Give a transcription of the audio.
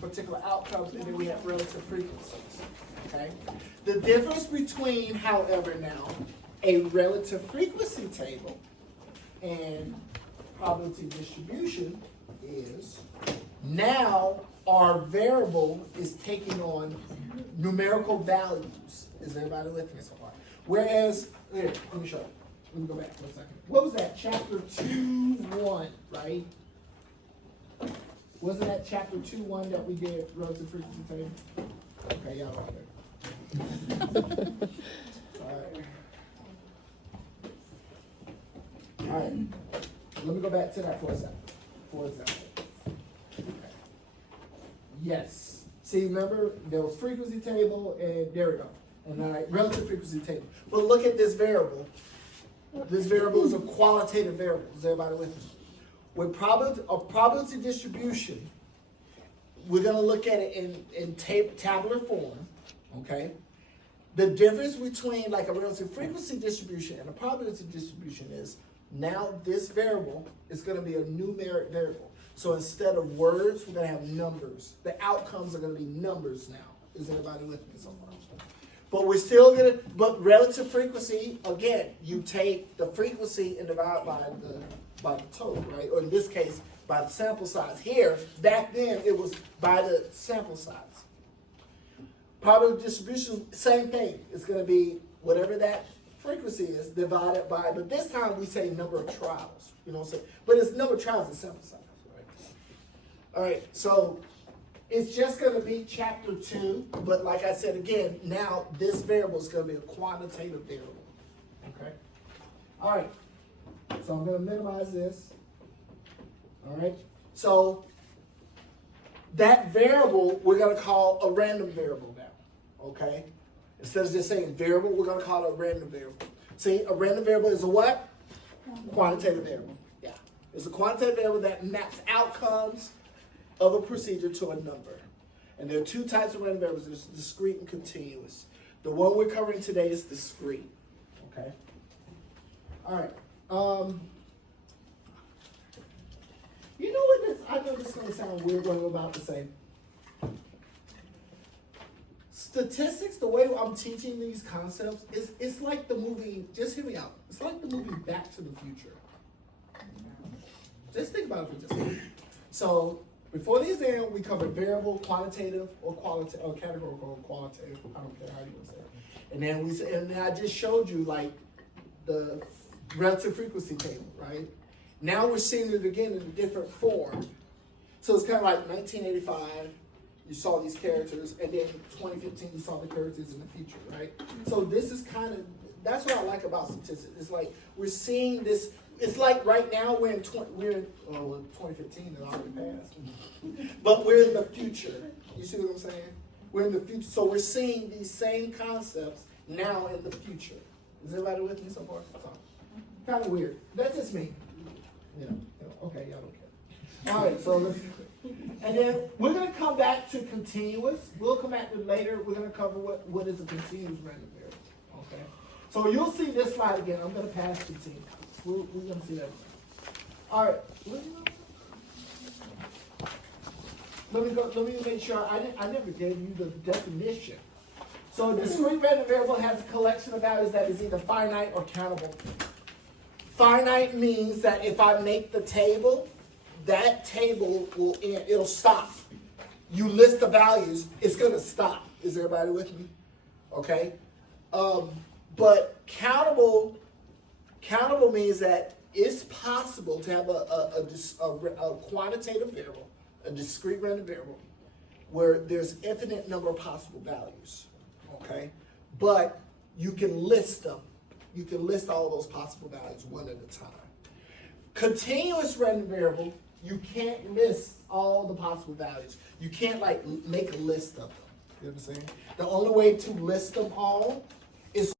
particular outcomes, and then we have relative frequencies, okay? The difference between, however, now, a relative frequency table and probability distribution is now our variable is taking on numerical values. Is everybody with me so far? Whereas, here, let me show you. Let me go back for a second. What was that? Chapter 2:1, right? Wasn't that chapter 2:1 that we did relative frequency table? Okay, y'all right there. All right. Let me go back to that for a second. For example. Okay. Yes. See, remember, there was frequency table, and there we go. And all right, relative frequency table. But look at this variable. This variable is a qualitative variable. Is everybody with me? With probability distribution, we're going to look at it in tabular form, okay? The difference between like a relative frequency distribution and a probability distribution is now this variable is going to be a numeric variable. So instead of words, we're going to have numbers. The outcomes are going to be numbers now. Is everybody with me so far? But we're still going to, but relative frequency, again, you take the frequency and divide by the total, right? Or in this case, by the sample size. Here, back then, it was by the sample size. Probability distribution, same thing. It's going to be whatever that frequency is divided by, but this time we say number of trials. You know what I'm saying? But it's number of trials and sample size, right? All right, so it's just going to be chapter 2, but like I said again, now this variable is going to be a quantitative variable. Okay? All right, so I'm going to minimize this. All right, so that variable we're going to call a random variable now. Okay? Instead of just saying variable, we're going to call it a random variable. See, a random variable is a what? Quantitative variable. Yeah. It's a quantitative variable that maps outcomes of a procedure to a number. And there are two types of random variables. There's discrete and continuous. The one we're covering today is discrete. Okay? All right. You know what this, I know this is going to sound weird, but I'm about to say. Statistics, the way I'm teaching these concepts, it's like the movie, just hear me out. It's like the movie Back to the Future. Just think about it for just a minute. So, before the exam, we covered variable, quantitative, or qualitative, or categorical, or qualitative. I don't care how you want to say it. And then I just showed you like the relative frequency table, right? Now we're seeing it again in a different form. So it's kind of like 1985. You saw these characters, and then 2015 you saw the characters in the future, right? So this is kind of, that's what I like about statistics. It's like we're seeing this. It's like right now we're in 2015 it already passed, but we're in the future. You see what I'm saying? We're in the future, so we're seeing these same concepts now in the future. Is everybody with me so far? So, kind of weird. That's just me. You know, okay, y'all don't care. All right, so let's. And then we're going to come back to continuous. We'll come back to it later. We're going to cover what is a continuous random variable. Okay? So you'll see this slide again. I'm going to pass continuous. We're going to see that. All right. Let me make sure. I never gave you the definition. So a discrete random variable has a collection of values that is either finite or countable. Finite means that if I make the table, that table will end. It'll stop. You list the values, it's going to stop. Is everybody with me? Okay. But countable means that it's possible to have a quantitative variable, a discrete random variable, where there's infinite number of possible values. Okay. But you can list them. You can list all those possible values one at a time. Continuous random variable, you can't list all the possible values. You can't like make a list of them. You know what I'm saying? The only way to list them all is